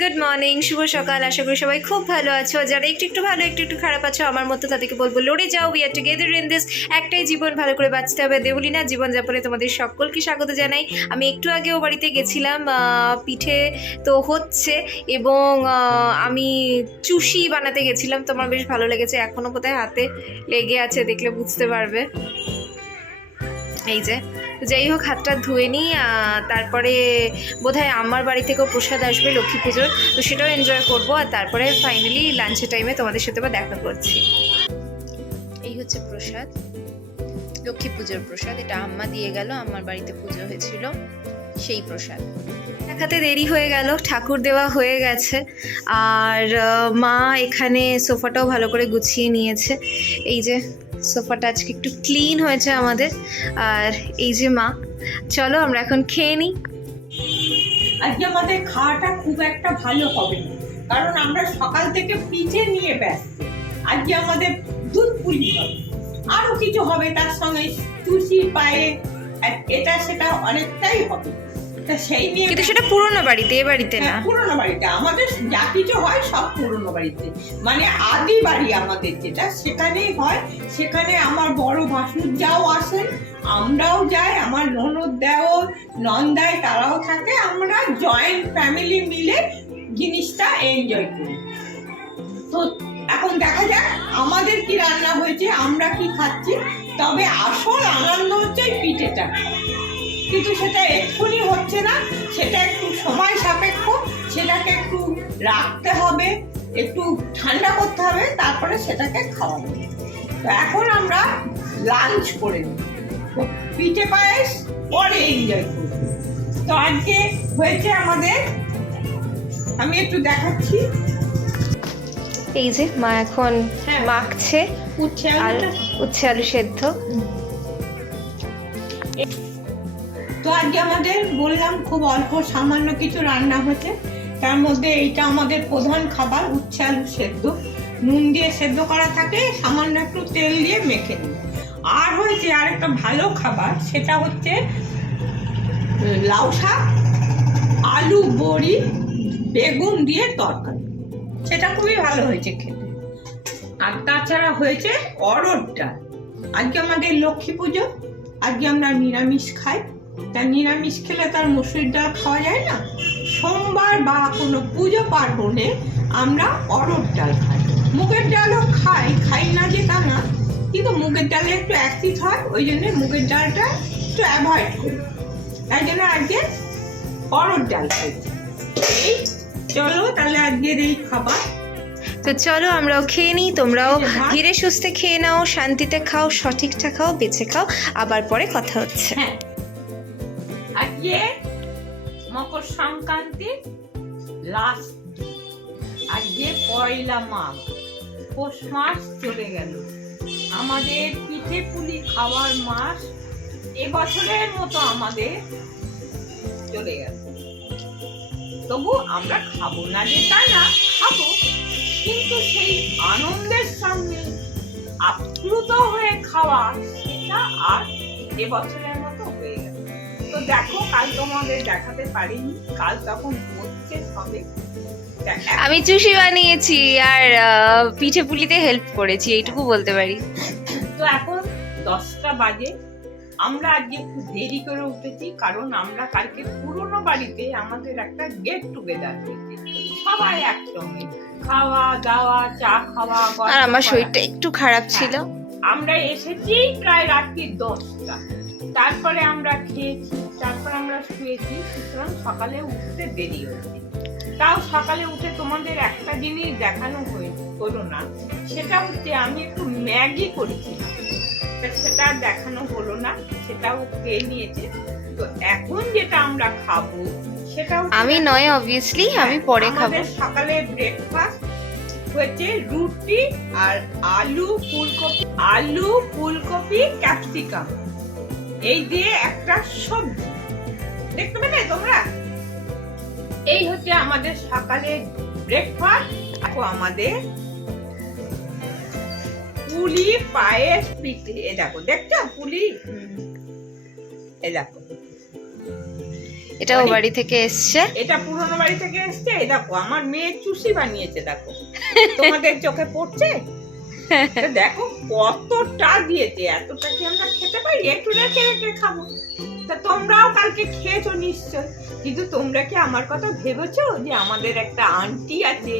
Good morning, শুভ সকাল। আশা করি সবাই খুব ভালো আছো। যারা একটু একটু ভালো একটু একটু খারাপ আছো আমার মতো, তাদেরকে বলবো লড়ে যাও, we are together in this. একটাই জীবন, ভালো করে বাঁচতে হবে। দেবলীনা জীবনযাপনে তোমাদের সকলকে স্বাগত জানাই। আমি একটু আগেও বাড়িতে গেছিলাম, পিঠে তো হচ্ছে এবং আমি চুষি বানাতে গেছিলাম। তোমার বেশ ভালো লেগেছে, এখনো কোথায় হাতে লেগে আছে দেখলে বুঝতে পারবে। এই যে যাই হোক, হাতটা ধুয়ে নিই, তারপরে বোধহয় আমার বাড়ি থেকেও প্রসাদ আসবে লক্ষ্মী পুজোর, তো সেটাও এনজয় করবো। আর তারপরে ফাইনালি লাঞ্চের টাইমে তোমাদের সাথে আবার দেখা করছি। এই হচ্ছে প্রসাদ, লক্ষ্মী পুজোর প্রসাদ। এটা আম্মা দিয়ে গেল, আমার বাড়িতে পুজো হয়েছিল সেই প্রসাদ। দেখাতে দেরি হয়ে গেল, ঠাকুর দেওয়া হয়ে গেছে। আর মা এখানে সোফাটাও ভালো করে গুছিয়ে নিয়েছে। এই যে সোফাটা আজকে একটু ক্লিন হয়েছে আমাদের। আর এই যে মা, চলো আমরা এখন খেয়ে নিই। আজকে আমাদের খাওয়াটা খুব একটা ভালো হবে না, কারণ আমরা সকাল থেকে পিঠে নিয়ে ব্যস্ত। আজকে আমাদের দুধ পুলি হবে, আরো কিছু হবে তার সঙ্গে, চুষি পায়ে এটা সেটা অনেকটাই হবে। সেই নিয়ে, কিন্তু সেটা পুরোনো বাড়িতে, এ বাড়িতে না। পুরোনো বাড়িতে আমাদের যা কিছু হয় সব পুরোনো বাড়িতে, মানে আদি বাড়ি আমাদের যেটা, সেখানেই হয়। সেখানে আমার বড় ভাসুর যাও আসেন, আমরাও যাই, আমার ননদ দেওর নন্দাই তারাও থাকে। আমরা জয়েন্ট ফ্যামিলি মিলে জিনিসটা এনজয় করি। তো এখন দেখা যাক আমাদের কি রান্না হয়েছে, আমরা কি খাচ্ছি। তবে আসল আনন্দ হচ্ছে পিঠেটা, কিন্তু সেটা এক্ষুনি হচ্ছে না, সেটা একটু সময় সাপেক্ষ। সেটাকে একটু রাখতে হবে, একটু ঠান্ডা করতে হবে, তারপরে সেটাকে খাওয়াবো। তো এখন আমরা লাঞ্চ করে নিই, পিঠে পায়েস পরে এনজয় করব। তো আজকে হয়েছে আমাদের, আমি একটু দেখাচ্ছি। এই যে মা এখন মাখছে উচ্ছে আলু সেদ্ধ। তো আজকে আমাদের বললাম খুব অল্প সামান্য কিছু রান্না হয়েছে। তার মধ্যে এইটা আমাদের প্রধান খাবার, উচ্ছে আলু সেদ্ধ। নুন দিয়ে সেদ্ধ করা থাকে, সামান্য একটু তেল দিয়ে মেখে নিই। আর হয়েছে আরেকটা ভালো খাবার, সেটা হচ্ছে লাউ শাক, আলু বড়ি, বেগুন দিয়ে তরকারি। সেটা খুবই ভালো হয়েছে খেতে। আর তাছাড়া হয়েছে অরহর ডাল। আজকে আমাদের লক্ষ্মী পুজো, আজকে আমরা নিরামিষ খাই। তা নিরামিষ খেলে তার মসুর ডাল খাওয়া যায় না। সোমবার বা কোনো পুজো পার্বণে আমরা অরহর ডাল খাই। মুগের ডালও খাই না যে তা না, কিন্তু মুগের ডালে একটু অ্যাসিড হয়, ওই জন্য মুগের ডালটা একটু অ্যাভয়েড করি। তাই জন্য আজকে অরহর ডাল খাইছি। এই চলো তাহলে আজকের এই খাবার। তো চলো আমরাও খেয়ে নিই, তোমরাও ধীরে সুস্থে খেয়ে নাও, শান্তিতে খাও, সঠিকটা খাও, বেছে খাও। আবার পরে কথা হচ্ছে। হ্যাঁ, আজকে মকর সংক্রান্তি লাস্ট, আজকে পয়লা মাঘ, পৌষ মাস চলে গেল। আমাদের পিঠে পুলি খাওয়ার মাস এবছরের মতো আমাদের চলে গেল। তবু আমরা খাবো না যে তা না, খাবো, কিন্তু সেই আনন্দের সঙ্গে আপ্লুত হয়ে খাওয়া, সেটা আর এবছরের মতো হয়ে গেল। তো দেখো, কাল তোমাদের দেখাতে পারিনি, কাল তখন হচ্ছে সবে। আমি চুষি বানিয়েছি আর পিঠে পুলিতে হেল্প করেছি, এইটুকু বলতে পারি। তো এখন 10টা বাজে। আমরা আজকে একটু দেরি করে উঠেছি, কারণ আমরা কালকে পুরোনো বাড়িতে আমাদের একটা গেট টুগেদার হয়েছে, সবাই একসঙ্গে খাওয়া দাওয়া, চা খাওয়া। আর আমার শরীরটা একটু খারাপ ছিল। আমরা এসেছি প্রায় রাত্রি 10টা, তারপরে আমরা খেয়েছি, তারপর আমরা শুয়েছি। সুতরাং সকালে উঠতে দেরি হয়েছে। তাও সকালে উঠে তোমাদের একটা জিনিস দেখানো হলো না, সেটা হচ্ছে আমি একটু ম্যাগি করেছিলাম, সেটা দেখানো হলো না, সেটাও খেয়ে নিয়েছে। তো এখন যেটা আমরা খাবো সেটা আমি নয়, অবভিয়াসলি আমি পরে খাবো। সকালে ব্রেকফাস্ট হয়েছে রুটি আর আলু ফুলকপি ক্যাপসিকাম, এই দিয়ে একটা সবজি। দেখতে পেলে তোমরা? এই হচ্ছে আমাদের সকালে ব্রেকফাস্ট। এখন আমাদের পুলি পায়েস পিঠে, এ দেখো, দেখছো পুলি, এ দেখো, এটা ও বাড়ি থেকে এসছে। এটা পুরনো বাড়ি থেকে এসছে। এই দেখো আমার মেয়ে চুষি বানিয়েছে, দেখো তোমাদের চোখে পড়ছে? তো দেখো কতটা দিয়েছে, এতটা কি আমরা খেতে পারি? একটু রেখে রেখে খাবো। তা তোমরাও কালকে খেয়েছো নিশ্চয়, কিন্তু তোমরা কি আমার কথা ভেবেছো যে আমাদের একটা আন্টি আছে,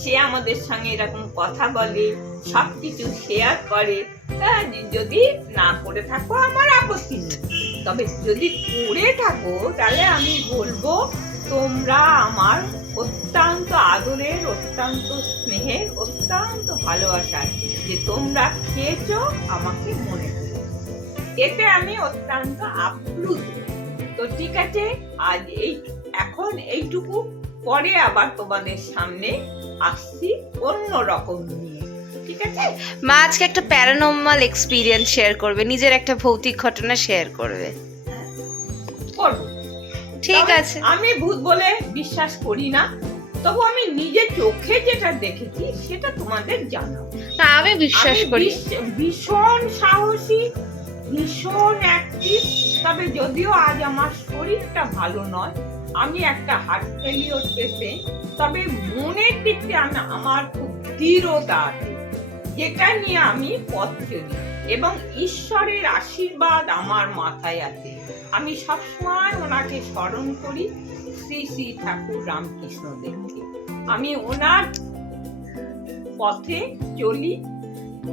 সে আমাদের সঙ্গে এরকম কথা বলে, সবকিছু শেয়ার করে? যদি না করে থাকো আমার আপত্তি নেই, তবে যদি করে থাকো তাহলে আমি বলবো তোমরা আমার অত্যন্ত আদরের, অত্যন্ত স্নেহের, অত্যন্ত ভালোবাসার, যে তোমরা খেয়েছো আমাকে মনে করো, এতে আমি অত্যন্ত আপ্লুত। তো ঠিক আছে, আজ এখন এইটুকু, পরে আবার তোমাদের সামনে আসছি অন্য রকম নিয়ে, ঠিক আছে? মা আজকে একটা প্যারানর্মাল এক্সপিরিয়েন্স শেয়ার করবে, নিজের একটা ভৌতিক ঘটনা শেয়ার করবে। করবো, ঠিক তবে আছে। আমি ভূত বলে বিশ্বাস করি না, তবু আমি নিজের চোখে যেটা দেখেছি সেটা তোমাদের জানাবো। না, আমি বিশ্বাস করি। ভীষণ সাহসী, ভীষণ অ্যাক্টিভ। তবে যদিও আজ আমার শরীরটা ভালো নয়, আমি একটা হার্ট ফেলিওর পেশেন্ট, তবে মনের দিক থেকে আমার খুব দৃঢ়তা আছে, যেটা নিয়ে আমি পথ চলি, এবং ঈশ্বরের আশীর্বাদ আমার মাথায় আছে। আমি সবসময় ওনাকে স্মরণ করি, শ্রী শ্রী ঠাকুর রামকৃষ্ণদেবকে। আমি ওনার পথে চলি,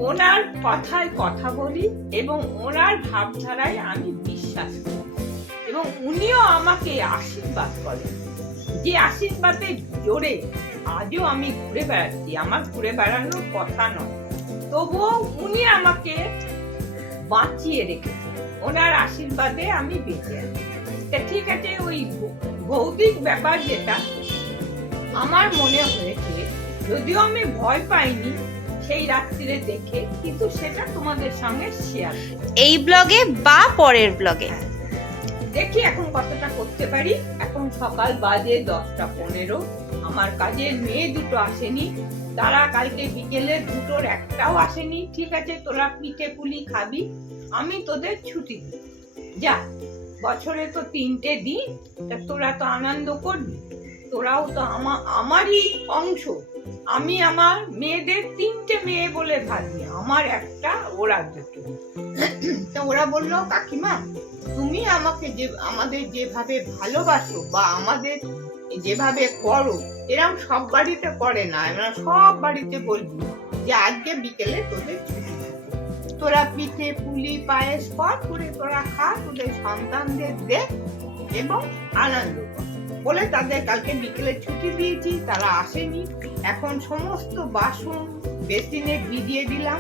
ওনার কথায় কথা বলি, এবং ওনার ভাবধারায় আমি বিশ্বাস করি, এবং উনিও আমাকে আশীর্বাদ করেন, যে আশীর্বাদের জোরে আজও আমি ঘুরে বেড়াচ্ছি। আমার ঘুরে বেড়ানোর কথা নয়, তবুও উনি আমাকে বাঁচিয়ে রেখেছে, ওনার আশীর্বাদে আমি বেঁচে আছি। ঠিক আছে, ওই ভৌতিক ব্যাপার যেটা আমার মনে হয়েছে, যদিও আমি ভয় পাইনি সেই রাত্রিরে দেখে, কিন্তু সেটা তোমাদের সঙ্গে শেয়ার এই ব্লগে বা পরের ব্লগে। দেখি এখন কতটা করতে পারি। এখন সকাল বাজে 10:15। আমার কাজের মেয়ে দুটো আসেনি, তারা কালকে বিকেলে দুটোর একটাও আসেনি। ঠিক আছে, তোরা পিঠে পুলি খাবি, আমি তোদের ছুটি দিই, যা, বছরে তো 3টে দিন, তোরা তো আনন্দ করবি, তোরাও তো আমারই অংশ। আমি আমার মেয়েদের 3টে মেয়ে বলে ভাবি, আমার একটা, ওরা দুটো। তো ওরা বললো, কাকিমা তুমি আমাকে আমাদের যেভাবে ভালোবাসো বা আমাদের যেভাবে করো, এরকম সব বাড়িতে করে না। আমরা সব বাড়িতে বলবি যে আজকে বিকেলে তোদের ছুটি, তোরা পিঠে পুলি পায়েস করে তোরা খা, তোদের সন্তানদের দে এবং আনন্দ কর বলে তাদের কালকে বিকেলে ছুটি দিয়েছি। তারা আসেনি। এখন সমস্ত বাসন বেসিনে ভিজিয়ে দিলাম,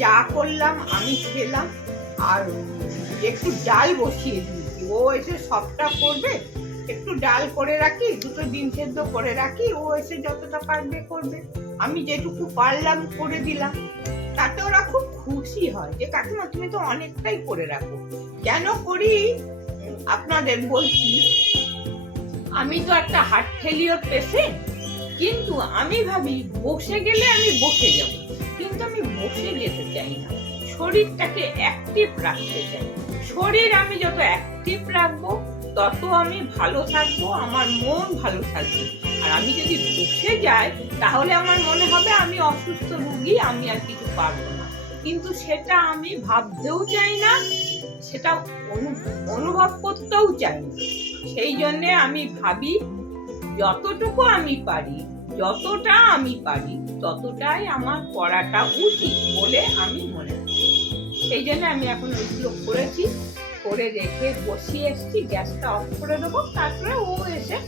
চা করলাম, আমি খেলাম, আর একটু ডাল বসিয়ে দিয়েছি। ও এসে সবটা করবে, একটু ডাল করে রাখি, দুটো ডিম সেদ্ধ করে রাখি, ও এসে যতটা পারবে করবে, আমি যেটুকু পারলাম করে দিলাম। তাতে ওরা খুব খুশি হয় যে কাকিমা তুমি তো অনেকটাই করে রাখো। কেন করি আপনাদের বলছি, আমি তো একটা হার্ট ফেলিওর পেশেন্ট, কিন্তু আমি ভাবি বসে গেলে আমি বসে যাব, কিন্তু আমি বসে যেতে চাই না, শরীরটাকে অ্যাক্টিভ রাখতে চাই। শরীর আমি যত অ্যাক্টিভ রাখবো তত আমি ভালো থাকবো, আমার মন ভালো থাকবে। আর আমি যদি বসে যাই তাহলে আমার মনে হবে আমি অসুস্থ রোগী, আমি আর কিছু পারবো না। কিন্তু সেটা আমি ভাবতেও চাই না, সেটা অনুভব করতেও চাই না। সেই জন্য আমি ভাবি যতটুকু আমি পারি, যতটা আমি পারি ততটাই আমার করাটা উচিত বলে আমি মনে করি। সেই জন্য আমি এখন ওইগুলো করেছি, করে রেখে বসিয়ে এসছি। গ্যাসটা অফ করে দেবো, তারপরে ও এসে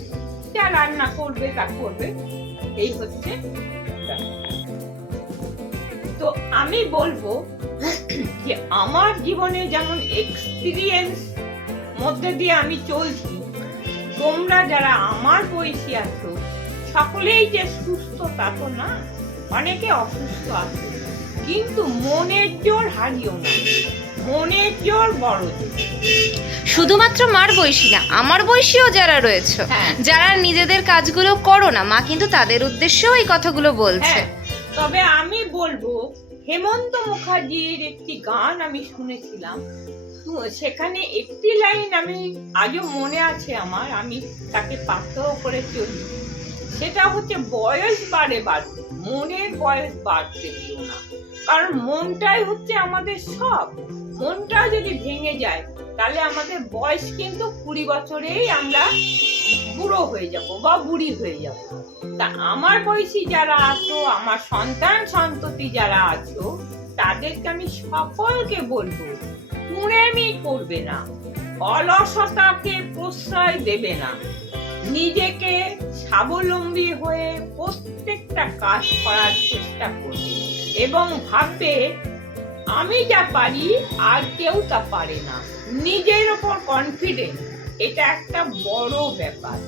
যা রান্না করবে তা করবে। এই হচ্ছে তো আমি বলবো যে আমার জীবনে যেমন এক্সপিরিয়েন্স মধ্যে দিয়ে আমি চলছি, তোমরা যারা আমার বয়সী আছো সকলেই যে সুস্থ তা তো না, অনেকে অসুস্থ আছে, কিন্তু মনের জোর হারিও না, মনের জোর বড় জোর। শুধুমাত্র মার বয়সী না, আমার বয়সীও যারা রয়েছে, যারা নিজেদের কাজগুলো করো না, মা কিন্তু তাদের উদ্দেশ্যেও এই কথাগুলো বলছে। তবে আমি বলবো হেমন্ত মুখার্জির একটি গান আমি শুনেছিলাম, তো সেখানে একটি লাইন আমি আজও মনে আছে আমার, আমি তাকে পাথর করে চলি। সেটা হচ্ছে, বয়স বাড়ে বাড়বে, মনের বয়স বাড়তে দিও না। কারণ মনটাই হচ্ছে আমাদের সব। মনটা যদি ভেঙে যায় তাহলে আমাদের বয়স কিন্তু 20 বছরেই আমরা বুড়ো হয়ে যাব বা বুড়ি হয়ে যাব। তা আমার বয়সী যারা আছো, আমার সন্তান সন্ততি যারা আছো, তাদেরকে আমি সকলকে বলবো, কুঁড়েমি করবে না, অলসতাকে প্রশ্রয় দেবে না, নিজেকে স্বাবলম্বী হয়ে প্রত্যেকটা কাজ করার চেষ্টা করবে এবং ভাববে আমি যা পারি আর কেউ তা পারে না। নিজের ওপর কনফিডেন্স, এটা একটা বড় ব্যাপার।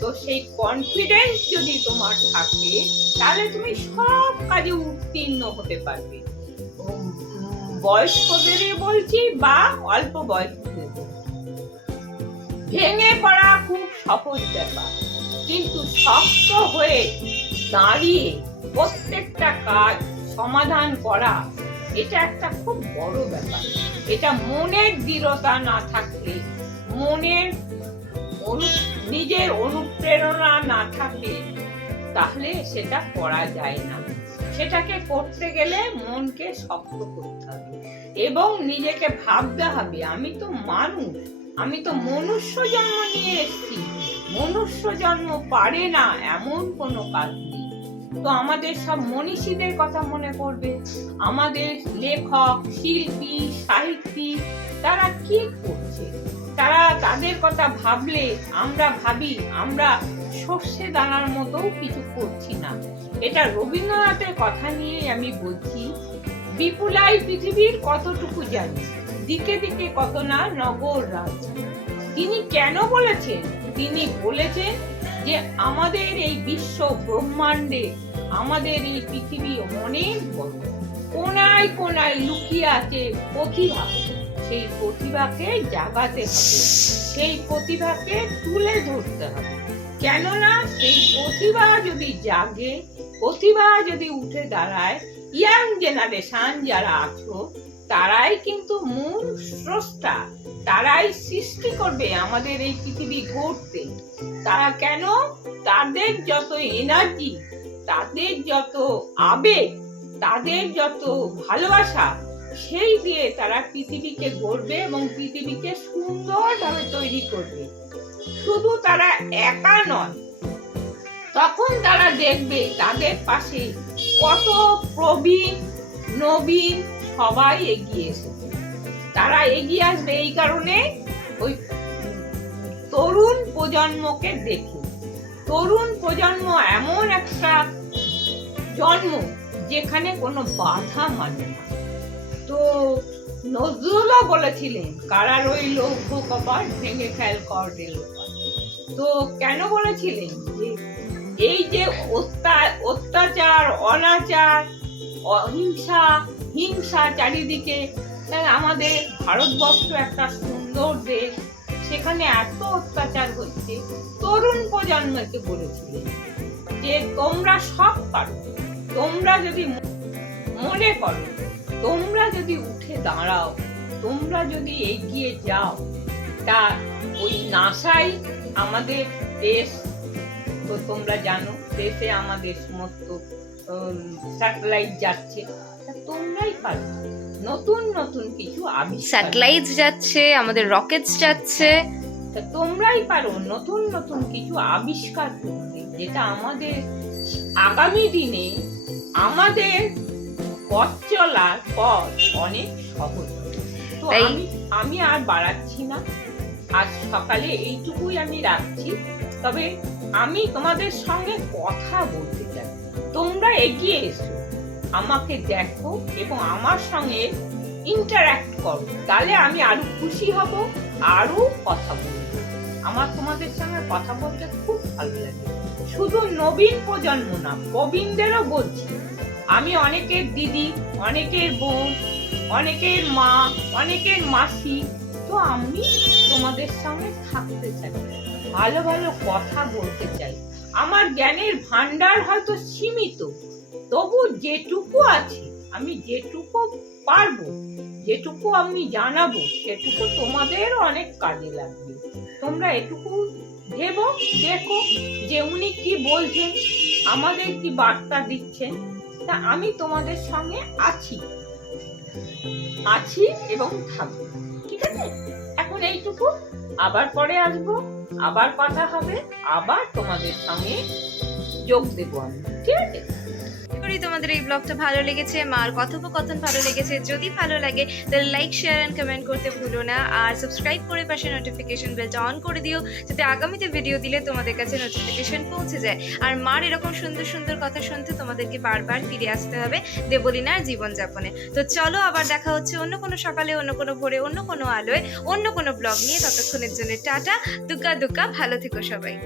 তো সেই কনফিডেন্স যদি তোমার থাকে তাহলে তুমি সব কাজে উত্তীর্ণ হতে পারবে। বয়স্কদের বলছি বা অল্প বয়স্কদের, ভেঙে পড়া খুব সহজ ব্যাপার, কিন্তু শক্ত হয়ে দাঁড়িয়ে প্রত্যেকটা কাজ সমাধান করা, এটা একটা খুব বড় ব্যাপার। এটা মনের দৃঢ়তা না থাকলে, মনের নিজের অনুপ্রেরণা না থাকে, তাহলে সেটা করা যায় না। সেটাকে করতে গেলে মনকে শক্ত করতে হবে এবং নিজেকে ভাবতে হবে আমি তো মানুষ, আমি তো মনুষ্য জন্ম নিয়ে এসেছি, মনুষ্য জন্ম পারে না এমন কোনো কাজ নেই। তো আমাদের সব মনীষীদের কথা মনে পড়বে, আমাদের লেখক, শিল্পী, সাহিত্যিক, তারা কি করছে, তাদের কথা ভাবলে আমরা ভাবি আমরা সর্ষে দানার মতো কিছু করছি না। এটা রবীন্দ্রনাথের কথা নিয়ে আমি বলছি। বিপুলাই পৃথিবীর কতটুকু জানি, দিকে দিকে কত না নগর রাজ। তিনি কেন বলেছেন? তিনি বলেছেন যে আমাদের এই বিশ্ব ব্রহ্মাণ্ডে, আমাদের এই পৃথিবী অনেক বড়, কোনায় কোনায় লুকিয়ে আছে প্রতিভা। সেই প্রতিভাকে জাগাতে হবে, সেই প্রতিভাকে তুলে ধরতে হবে। কেননা সেই প্রতিভা যদি জাগে, প্রতিভা যদি উঠে দাঁড়ায়, ইয়াং জেনারেশন যারা আছো তারাই কিন্তু মূল স্রষ্টা, তারাই সৃষ্টি করবে আমাদের এই পৃথিবী গড়তে। তারা কেন? তাদের যত এনার্জি, তাদের যত আবেগ, তাদের যত ভালোবাসা, সেই দিয়ে তারা পৃথিবীকে গড়বে এবং পৃথিবীকে সুন্দরভাবে তৈরি করবে। শুধু তারা একা নয়, তখন তারা দেখবে তাদের পাশে কত প্রবীণ নবীন সবাই এগিয়ে এসেছে। তারা এগিয়ে আসবে এই কারণে, ওই তরুণ প্রজন্মকে দেখে। তরুণ প্রজন্ম এমন একটা জন্ম যেখানে কোনো বাধা মানে না। তো নজরুলও বলেছিলেন, কারা রইল কপাট ভেঙে ফেল কর দিল। তো কেন বলেছিলেন যে এই যে অত্যাচার, অনাচার, অহিংসা, হিংসা চারিদিকে, আমাদের ভারতবর্ষ একটা সুন্দর দেশ, সেখানে এত অত্যাচার হচ্ছে। তরুণ প্রজন্মকে বলেছিলেন যে তোমরা সব পারো, তোমরা যদি মনে করো, তোমরা যদি উঠে দাঁড়াও, তোমরা যদি এগিয়ে যাও, তা ওই নাসাই আমাদের দেশ, তো তোমরা জানো দেশে আমাদের সমস্ত স্যাটেলাইট যাচ্ছে, তোমরাই পারো নতুন নতুন কিছু আবিষ্কার। স্যাটেলাইট যাচ্ছে, আমাদের রকেটস যাচ্ছে, তোমরাই পারো নতুন নতুন কিছু আবিষ্কার করতে, যেটা আমাদের আগামী দিনে আমাদের পথ চলার পথ অনেক সহজ। তো আমি আর বাড়াচ্ছি না, আজ সকালে এইটুকুই আমি রাখছি। তবে আমি তোমাদের সঙ্গে কথা বলতে চাই, তোমরা এগিয়ে এসো, আমাকে দেখো এবং আমার সঙ্গে ইন্টারঅ্যাক্ট করো, তাহলে আমি আরো খুশি হব, আরো কথা বলবো। আমার তোমাদের সঙ্গে কথা বলতে খুব ভালো লাগে। শুধু নবীন প্রজন্ম না, প্রবীণদেরও বলছি। আমি অনেকের দিদি, অনেকের বোন, অনেকের মা, অনেকের মাসি। তো আমি তোমাদের সঙ্গে থাকতে চাই, ভালো ভালো কথা বলতে চাই। আমার জ্ঞানের ভান্ডার হয়তো সীমিত, তবু যেটুকু আছে আমি যেটুকু পারবো, যেটুকু আমি জানাবো, সেটুকু তোমাদের অনেক কাজে লাগবে। তোমরা এটুকু ভেবো, দেখো যে উনি কি বলছেন, আমাদের কি বার্তা দিচ্ছেন। তা আমি তোমাদের সঙ্গে আছি এবং থাকবো, ঠিক আছে? এখন এইটুকু, আবার পরে আসবো, আবার কথা হবে, আবার তোমাদের সঙ্গে যোগ দেবো আমি, ঠিক আছে? আশা করি তোমাদের এই ব্লগটা ভালো লেগেছে, মার কথোপকথন ভালো লেগেছে। যদি ভালো লাগে তাহলে লাইক, শেয়ার এন্ড কমেন্ট করতে ভুলো না। আর সাবস্ক্রাইব করে পাশে নোটিফিকেশন বেলটা অন করে দিও, যাতে আগামীতে ভিডিও দিলে তোমাদের কাছে নোটিফিকেশন পৌঁছে যায়। আর মার এরকম সুন্দর সুন্দর কথা শুনতে তোমাদেরকে বারবার ফিরে আসতে হবে দেবলীনার জীবনযাপনে। তো চলো, আবার দেখা হচ্ছে অন্য কোনো সকালে, অন্য কোনো ভোরে, অন্য কোনো আলোয়, অন্য কোনো ব্লগ নিয়ে। ততক্ষণের জন্য টাটা, দুকা দুকা, ভালো থেকো সবাই।